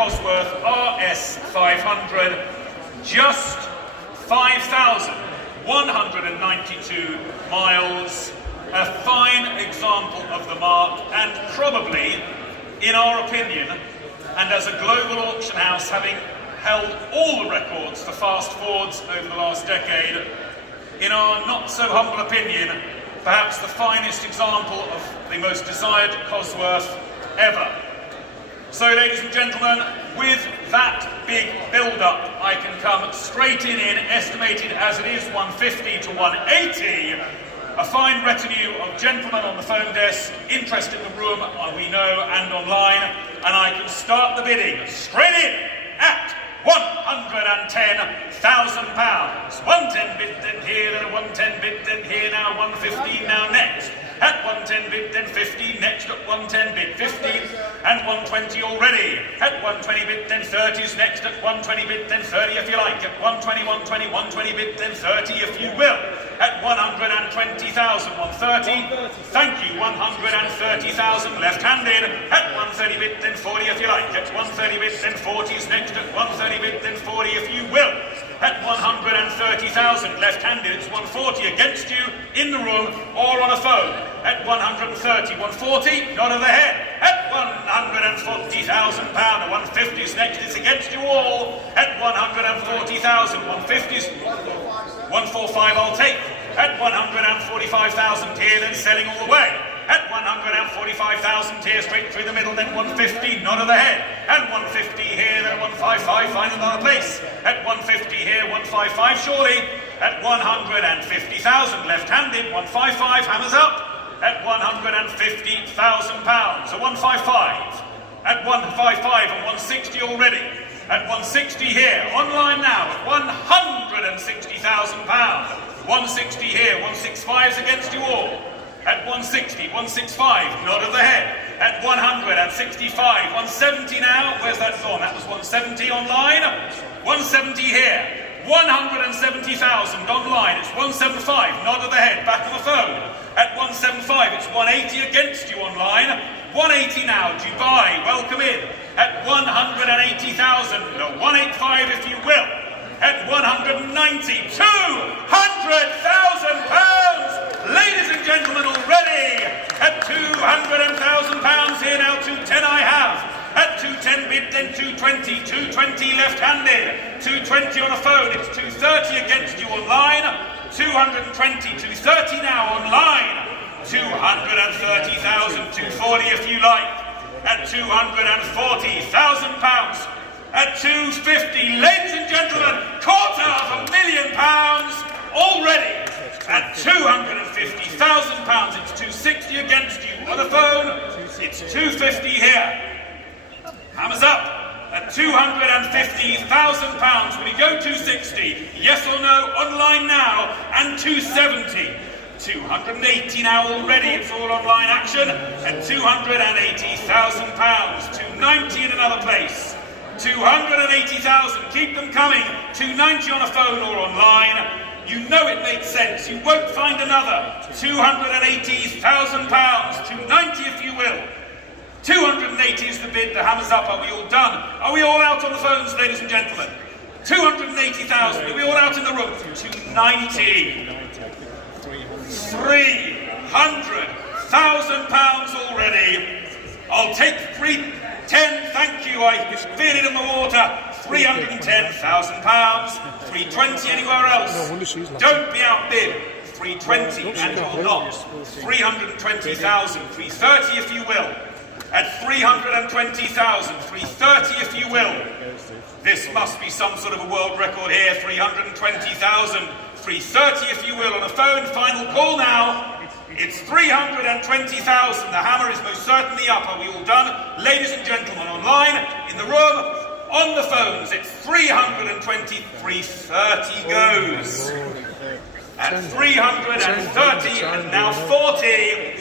Cosworth RS500, just 5,192 miles. A fine example of the mark, and probably, in our opinion, and as a global auction house having held all the records for fast forwards over the last decade, in our not so humble opinion, perhaps the finest example of the most desired Cosworth ever. So, ladies and gentlemen, with that big build-up, I can come straight in, estimated as it is 150 to 180. A fine retinue of gentlemen on the phone desk, interested in the room, we know, and online, and I can start the bidding straight in at £110,000. 110 bid then here, then a 110 bid then here, now 115 now next. At 110 bid then 15, next at 110 bid 15, and 120 already. At 120 bid then 30s, next at 120 bid then 30 if you like. At 120, 120, 120 bid then 30 if you will. At 120,000, 130, thank you, 130,000 left-handed. At 130 bid then 40 if you like. At 130 bid then 40s, next at 130 bid then 40 if you will. At 130,000 left-handed, it's 140 against you in the room or on a phone. At 130, 140, nod of the head. At £140,000, a 150s next, it's against you all. At 140,000, 150s, 145 I'll take. At 145,000 here, then selling all the way. At 145,000 here, straight through the middle, then 150, nod of the head. And 150 here, then 155, find another place. At 150 here, 155 surely. At 150,000 left-handed, 155, hammers up. At £150,000, a 155. At 155 and 160 already. At 160 here, online now, at £160,000. 160 here, 165's against you all. At 160, 165, nod of the head. At 165, 170 now, where's that gone? That was 170 online. 170 here, 170,000 online, it's 175, nod of the head, back on the phone. At 175, it's 180 against you online. 180 now, Dubai, welcome in. At 180,000, no, 185 if you will. At 190, £200,000! Ladies and gentlemen, already at £200,000 here now, 210 I have. At 210 bid, then 220, 220 left-handed, 220 on a phone, it's 230 against you online, 220, 230 now online, 230,000, 240 if you like. At £240,000. At 250, ladies and gentlemen, £250,000 already. At £250,000, it's 260 against you on the phone, it's 250 here. Hammers up. At £250,000, will you go 260? Yes or no? Online now, and 270. 280 now already, it's all online action. At £280,000, 290 in another place. 280,000, keep them coming. 290 on a phone or online. You know it makes sense, you won't find another. £280,000, 290 if you will. 280 is the bid, the hammer's up. Are we all done? Are we all out on the phones, ladies and gentlemen? 280,000, are we all out in the room? 290. £300,000 already. I'll take 310, thank you, I feel it in the water. £310,000. 320 anywhere else. Don't be outbid. 320 and you're not. 320,000. 330 if you will. At 320,000. 330 if you will. This must be some sort of a world record here. 320,000. 330 if you will on a phone. Final call now. It's 320,000. The hammer is most certainly up. Are we all done? Ladies and gentlemen, online, in the room, on the phones, it's 320, 330 goes. At 330 and now 40.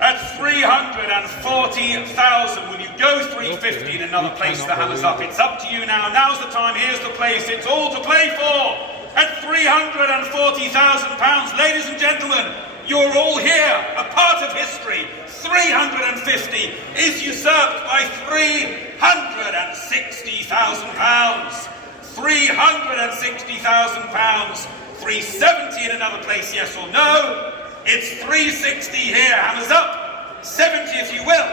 At 340,000, will you go 350 in another place? The hammer's up. It's up to you now. Now's the time. Here's the place. It's all to play for. At £340,000, ladies and gentlemen, you're all here, a part of history. 350 is usurped by 300. £360,000. £360,000. 370 in another place, yes or no? It's 360 here. Hammers up. 70 if you will.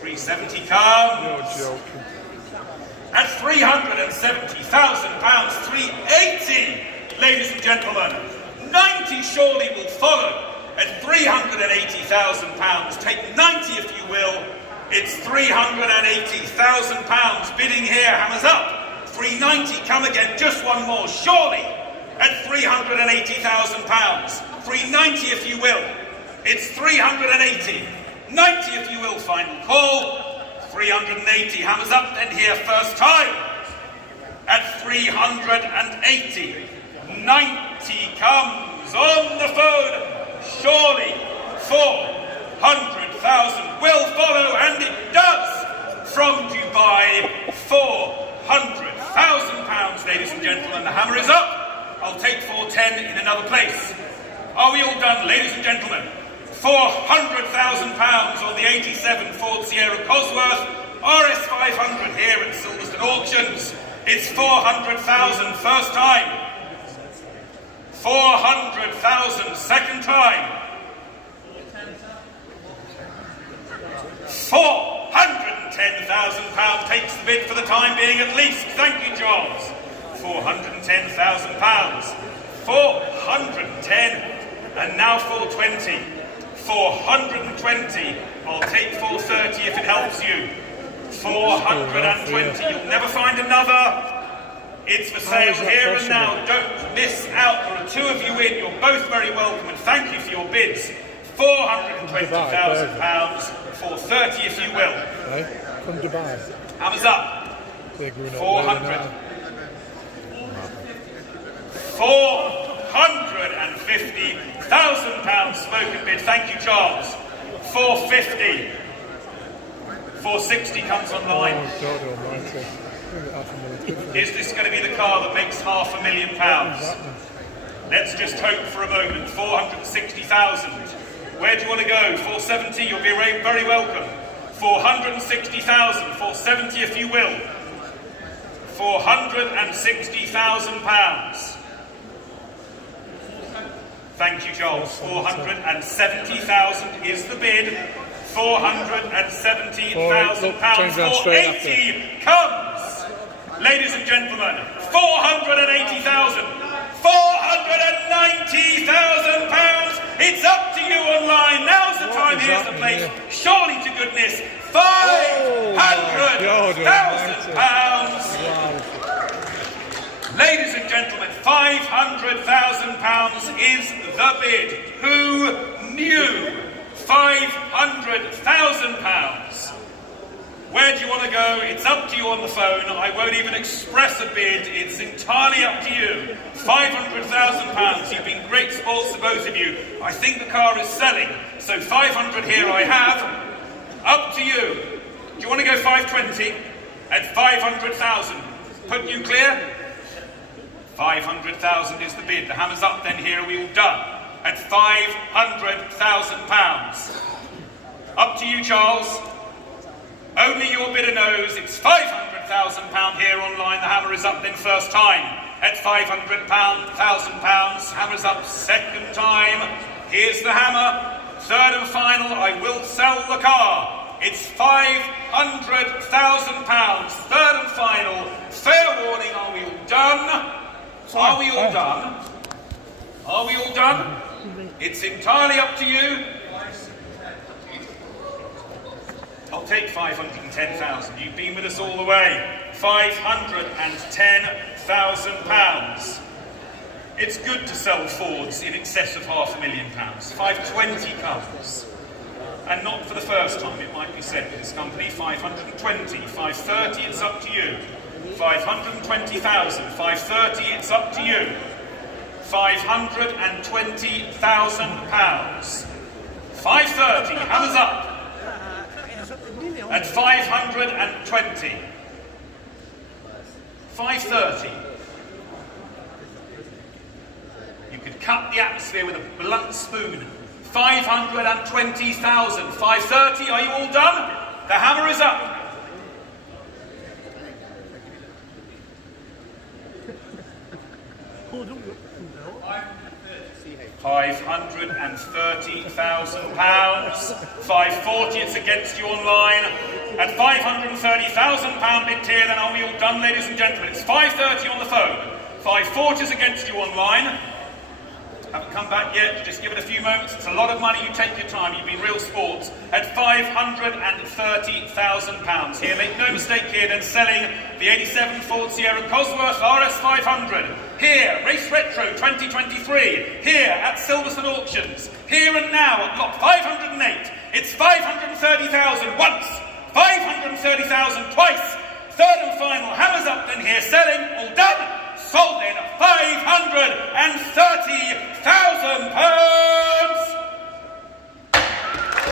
370 comes. You're joking. At £370,000. 380, ladies and gentlemen. 90 surely will follow. At £380,000. Take 90 if you will. It's £380,000. Bidding here. Hammers up. 390, come again, just one more, surely, at £380,000. 390 if you will. It's 380. 90 if you will, final call. 380, hammers up then here, first time. At 380. 90 comes on the phone. Surely, 400,000 will follow, and it does. From Dubai, £400,000, ladies and gentlemen. The hammer is up. I'll take 410 in another place. Are we all done, ladies and gentlemen? £400,000 on the 87 Ford Sierra Cosworth RS500 here at Silverstone Auctions. It's 400,000 first time. 400,000 second time. £410,000 takes the bid for the time being at least. Thank you, Charles. £410,000. 410, and now 420. 420. I'll take 430 if it helps you. 420. You'll never find another. It's for sale here and now. Don't miss out. There are two of you in. You're both very welcome, and thank you for your bids. £420,000. 430 if you will. From Dubai. Hammers up. 400. £450,000 spoken bid. Thank you, Charles. 450. 460 comes on the line. Is this going to be the car that makes £500,000? Let's just hope for a moment. 460,000. Where do you want to go? 470, you'll be very welcome. 460,000, 470 if you will. £460,000. Thank you, Charles. 470,000 is the bid. £470,000. 480 comes. Ladies and gentlemen, 480,000. £490,000. It's up to you online. Now's the time. Here's the place. Surely to goodness, £500,000. Ladies and gentlemen, £500,000 is the bid. Who knew? £500,000. Where do you want to go? It's up to you on the phone. I won't even express a bid. It's entirely up to you. £500,000. You've been great sports, the both of you. I think the car is selling. So 500 here I have. Up to you. Do you want to go 520 at 500,000? Put you clear? 500,000 is the bid. The hammer's up then here. Are we all done? At £500,000. Up to you, Charles. Only your bidder knows it's £500,000 here online. The hammer is up then first time at £500,000. Hammer's up second time. Here's the hammer. Third and final. I will sell the car. It's £500,000. Third and final. Fair warning. Are we all done? Are we all done? Are we all done? It's entirely up to you. I'll take 510,000. You've been with us all the way. £510,000. It's good to sell Fords in excess of £500,000. 520 comes. And not for the first time, it might be said with this company. 520, 530, it's up to you. 520,000, 530, it's up to you. £520,000. 530, hammers up. At 520. 530. You could cut the atmosphere with a blunt spoon. 520,000. 530, are you all done? The hammer is up. £530,000. £540, it's against you online. At £530,000 bid here, then are we all done, ladies and gentlemen? It's 530 on the phone. 540 is against you online. Haven't come back yet, just give it a few moments. It's a lot of money, you take your time, you've been real sports. At £530,000 here, make no mistake here, then selling the 87 Ford Sierra Cosworth RS500. Here, Race Retro 2023, here at Silverstone Auctions. Here and now at lot 508, it's 530,000 once, 530,000 twice. Third and final, hammers up then here, selling, all done. Sold in £530,000.